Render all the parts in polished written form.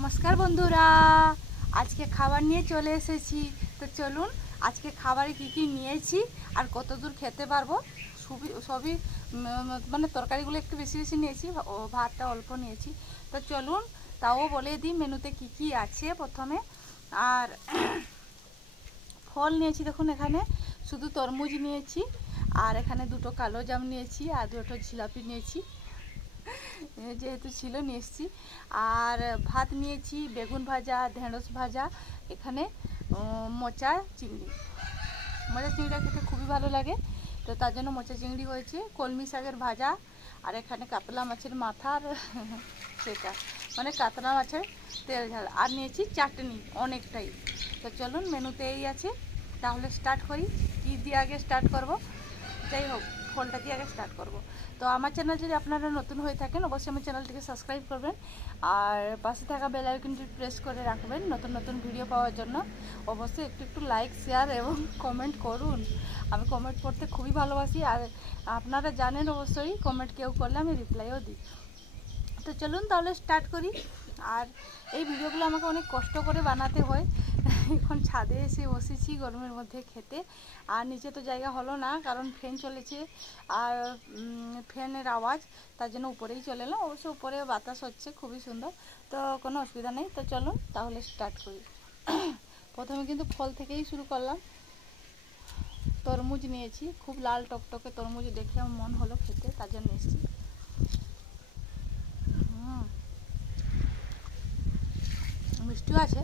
নমস্কার বন্ধুরা, আজকে খাবার নিয়ে চলে এসেছি। তো চলুন আজকে খাবারে কি কি নিয়েছি আর কত দূর খেতে পারবো সবই মানে তরকারিগুলো একটু বেশি বেশি নিয়েছি, ও ভাতটা অল্প নিয়েছি। তো চলুন তাও বলে দিই মেনুতে কি কি আছে। প্রথমে আর ফল নিয়েছি, দেখুন এখানে শুধু তরমুজ নিয়েছি, আর এখানে দুটো কালো জাম নিয়েছি, আর দুটো জিলাপি নিয়েছি, যেহেতু ছিল নিয়ে এসেছি। আর ভাত নিয়েছি, বেগুন ভাজা, ঢেঁড়স ভাজা, এখানে মোচা চিংড়িটা খেতে খুবই ভালো লাগে, তো তার জন্য মোচা চিংড়ি হয়েছে, কলমি শাকের ভাজা, আর এখানে কাতলা মাছের মাথার সেটা মানে কাতলা মাছের তেল ঝাল, আর নিয়েছি চাটনি অনেকটাই। তো চলুন মেনুতে এই আছে, তাহলে স্টার্ট করি। কী দিয়ে আগে স্টার্ট করব? যাই হোক, ফলটা দিয়ে আগে স্টার্ট করব। তো আমার চ্যানেল যদি আপনারা নতুন হয়ে থাকেন, অবশ্যই আমার চ্যানেলটিকে সাবস্ক্রাইব করবেন, আর পাশে থাকা বেল আইকনটি প্রেস করে রাখবেন নতুন নতুন ভিডিও পাওয়ার জন্য। অবশ্যই একটু লাইক, শেয়ার এবং কমেন্ট করুন। আমি কমেন্ট করতে খুবই ভালোবাসি, আর আপনারা জানেন অবশ্যই কমেন্ট কেউ করলে আমি রিপ্লাইও দিই। তো চলুন তাহলে স্টার্ট করি। আর এই ভিডিওগুলো আমাকে অনেক কষ্ট করে বানাতে হয়। এখন ছাদে এসে বসেছি গরমের মধ্যে খেতে, আর নিচে তো জায়গা হলো না, কারণ ফ্যান চলেছে আর ফ্যানের আওয়াজ, তার জন্য উপরেই চলে এলাম। অবশ্য উপরে বাতাস হচ্ছে খুবই সুন্দর, তো কোনো অসুবিধা নেই। তো চলুন তাহলে স্টার্ট করি। প্রথমে কিন্তু ফল থেকেই শুরু করলাম। তরমুজ নিয়েছি, খুব লাল টকটকে তরমুজ দেখে আমার মন হলো খেতে, তার জন্য এসেছি। মিষ্টিও আছে।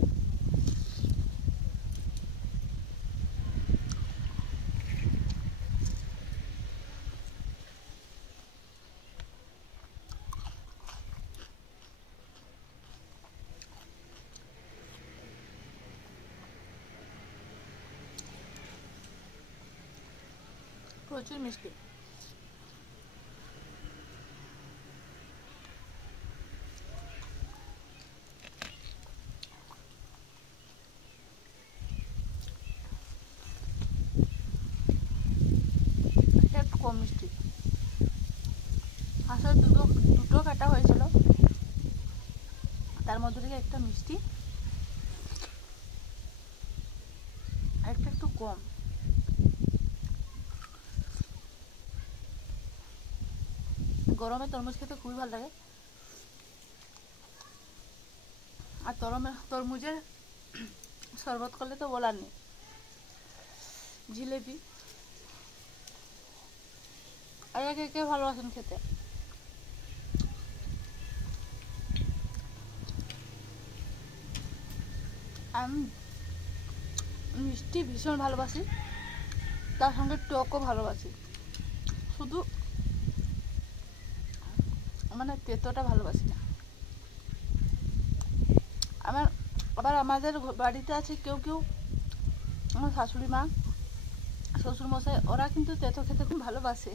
প্রচুর মিষ্টি। একটু কম মিষ্টি, আসলে দুটো কাটা হয়েছিল, তার মধ্যে থেকে একটা মিষ্টি, একটা একটু কম। গরমে তরমুজ খেতে খুবই ভালো লাগে, আর তরমুজের শরবত করলে তো বলার নেই। জিলেবি আর কে কে ভালোবাসেন খেতে? আমি মিষ্টি ভীষণ ভালোবাসি, তার সঙ্গে টকও ভালোবাসি, শুধু মানে তেতোটা ভালোবাসি না। আবার আমাদের বাড়িতে আছে কেউ কেউ, আমার শাশুড়ি মা, শ্বশুর মশাই, ওরা কিন্তু তেতো খেতে খুব ভালোবাসে।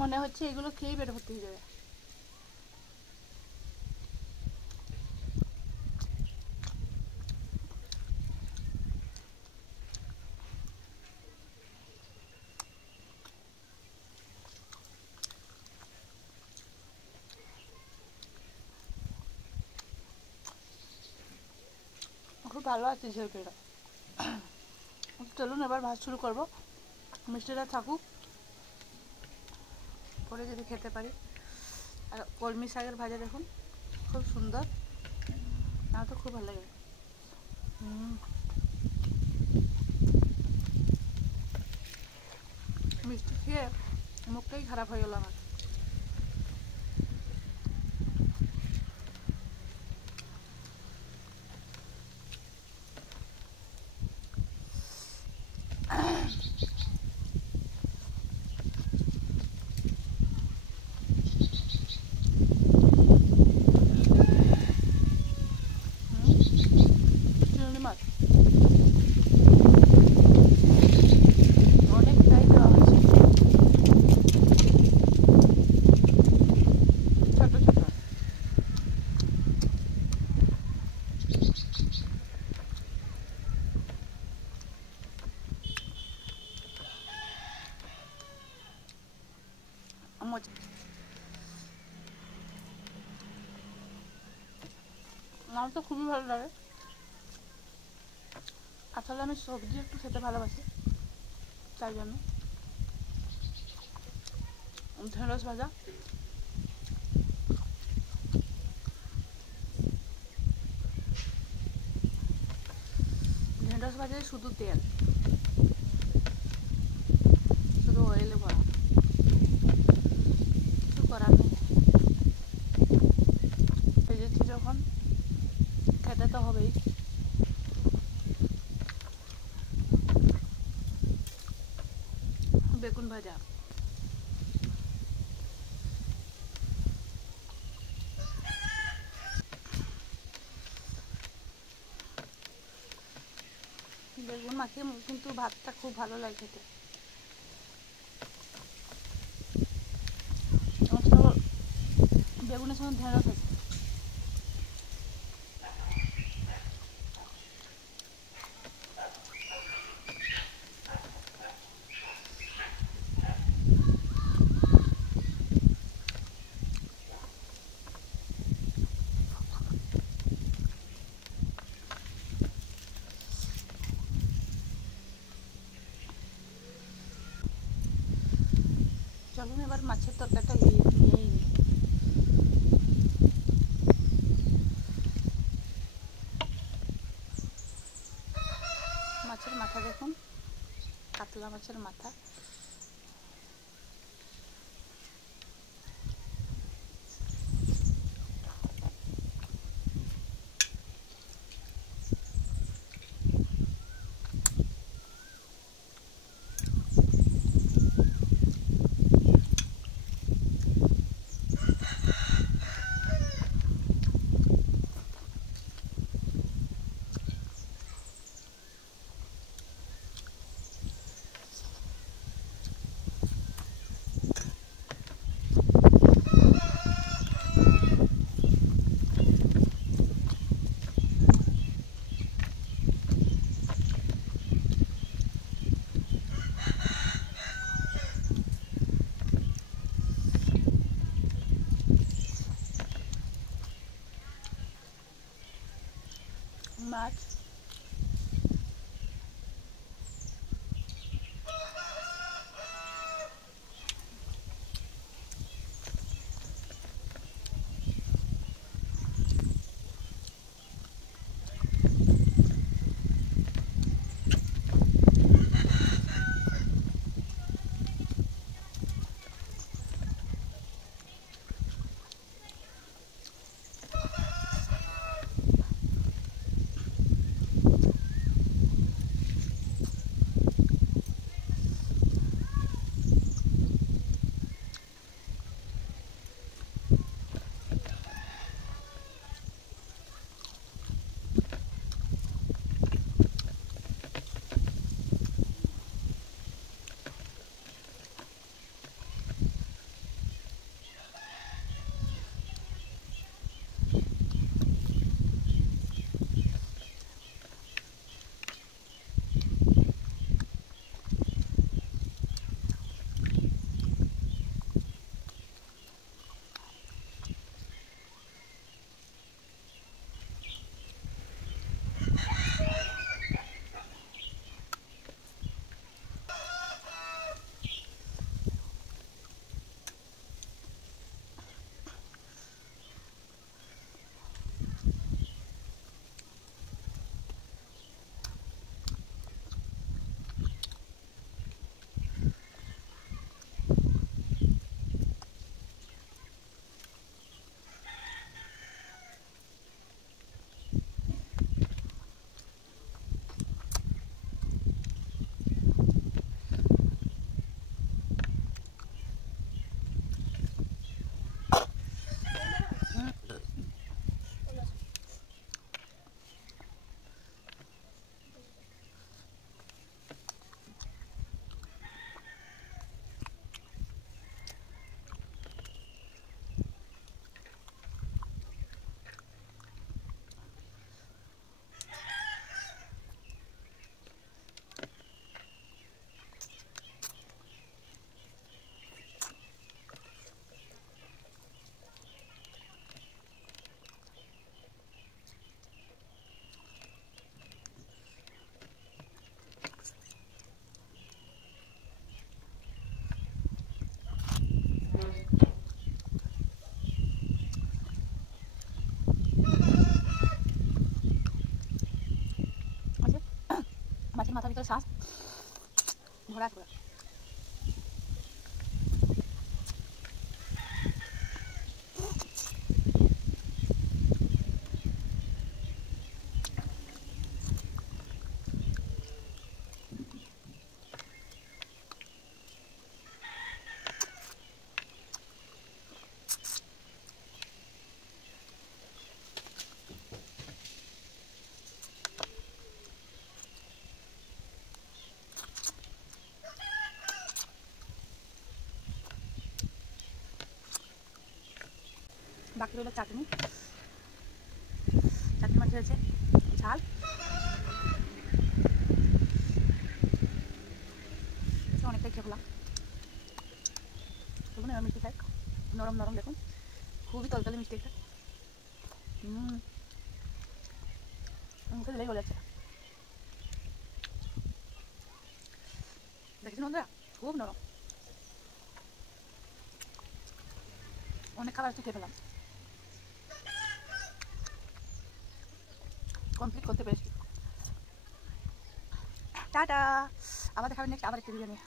মনে হচ্ছে এগুলো খেয়েই পেট ভর্তি হয়ে যাবে। খুব ভালো আছে ঝিলপিটা। চলুন এবার ভাত শুরু করবো, মিষ্টিটা থাকুক, পরে যদি খেতে পারি। আর কলমি শাকের ভাজা দেখুন, খুব সুন্দর, আমার তো খুব ভালো লাগে। মিষ্টি খেয়ে মুখটাই খারাপ হয়ে গেল আমার। চিংড়ি মাছ আমার তো খুবই ভালো লাগে। আসলে আমি সবজি একটু খেতে ভালোবাসি, তাই জন্য। ঢেঁড়স ভাজা, ঢেঁড়স ভাজায় শুধু তেল, শুধু অয়েলে ভরা, কিছু করার নেই। ভেজেছি যখন খেতে তো হবেই। বেগুন ভাজা, বেগুন মাখিয়ে কিন্তু ভাতটা খুব ভালো লাগে খেতে। বেগুনের সঙ্গে ঢেঁড়স আছে। চলুন এবার মাছের তরকারিটা নিয়েই নিই। মাছের মাথা দেখুন, কাতলা মাছের মাথা। মাছ, মাছের মাথার ভিতরে শ্বাস ভরা করে। বাকি রইল চাটনি, চাটনি মাছ হয়েছে ঝাল, অনেকটাই খেয়ে ফেলাম। দেখুন এবার মিষ্টি খাই, নরম নরম, দেখুন খুবই তলতলে মিষ্টি একটা। মুখে দিলেই হয়ে যাচ্ছে, দেখেছেন বন্ধুরা খুব নরম। অনেক খাবার খেয়ে ফেলাম, কমপ্লিট করতে পেরেছি। টাটা, আবার দেখাবেন নেক্সট আবার একটা ভিডিও নিয়ে।